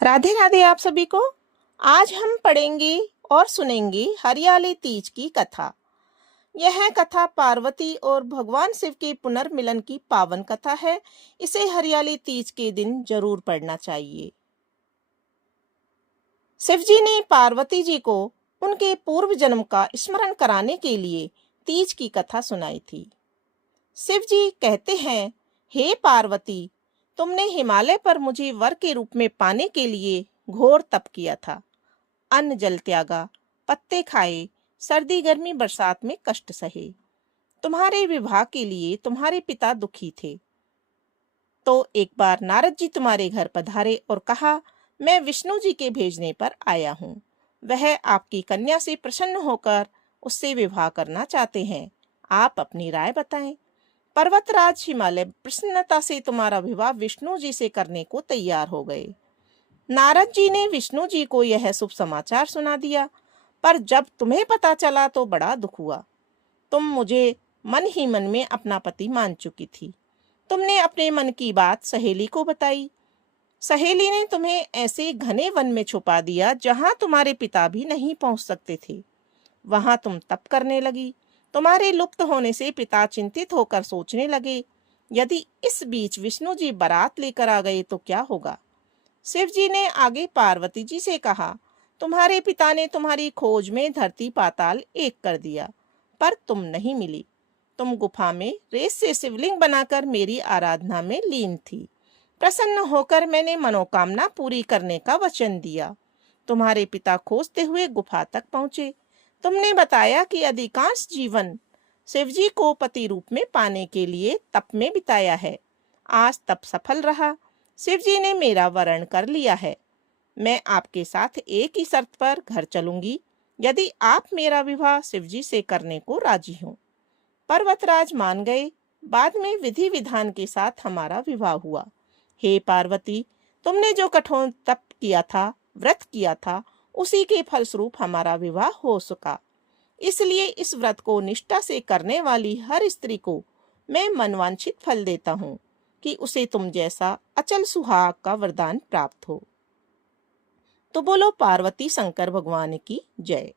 राधे राधे आप सभी को। आज हम पढ़ेंगे और सुनेंगे हरियाली तीज की कथा। यह कथा पार्वती और भगवान शिव के पुनर्मिलन की पावन कथा है। इसे हरियाली तीज के दिन जरूर पढ़ना चाहिए। शिव जी ने पार्वती जी को उनके पूर्व जन्म का स्मरण कराने के लिए तीज की कथा सुनाई थी। शिव जी कहते हैं, हे पार्वती, तुमने हिमालय पर मुझे वर के रूप में पाने के लिए घोर तप किया था। अन्न जल त्यागा, पत्ते खाए, सर्दी गर्मी बरसात में कष्ट सहे। तुम्हारे विवाह के लिए तुम्हारे पिता दुखी थे, तो एक बार नारद जी तुम्हारे घर पधारे और कहा, मैं विष्णु जी के भेजने पर आया हूँ। वह आपकी कन्या से प्रसन्न होकर उससे विवाह करना चाहते हैं। आप अपनी राय बताएं। पर्वतराज हिमालय प्रसन्नता से तुम्हारा विवाह विष्णु जी से करने को तैयार हो गए। नारद जी ने विष्णु जी को यह शुभ समाचार सुना दिया, पर जब तुम्हें पता चला तो बड़ा दुख हुआ। तुम मुझे मन ही मन में अपना पति मान चुकी थी। तुमने अपने मन की बात सहेली को बताई। सहेली ने तुम्हें ऐसे घने वन में छुपा दिया जहां तुम्हारे पिता भी नहीं पहुंच सकते थे। वहां तुम तप करने लगी। तुम्हारे लुप्त होने से पिता चिंतित होकर सोचने लगे, यदि इस बीच विष्णु जी बारात लेकर आ गए तो क्या होगा। शिव जी ने आगे पार्वती जी से कहा, तुम्हारे पिता ने तुम्हारी खोज में धरती पाताल एक कर दिया, पर तुम नहीं मिली। तुम गुफा में रेत से शिवलिंग बनाकर मेरी आराधना में लीन थी। प्रसन्न होकर मैंने मनोकामना पूरी करने का वचन दिया। तुम्हारे पिता खोजते हुए गुफा तक पहुंचे। तुमने बताया कि अधिकांश जीवन शिवजी को पति रूप में पाने के लिए तप में बिताया है। आज तप सफल रहा। शिवजी ने मेरा वरण कर लिया है। मैं आपके साथ एक ही शर्त पर घर चलूंगी, यदि आप मेरा विवाह शिवजी से करने को राजी हो। पर्वतराज मान गए। बाद में विधि विधान के साथ हमारा विवाह हुआ। हे पार्वती, तुमने जो कठोर तप किया था, व्रत किया था, उसी के फलस्वरूप हमारा विवाह हो सका। इसलिए इस व्रत को निष्ठा से करने वाली हर स्त्री को मैं मनवांछित फल देता हूँ कि उसे तुम जैसा अचल सुहाग का वरदान प्राप्त हो। तो बोलो पार्वती शंकर भगवान की जय।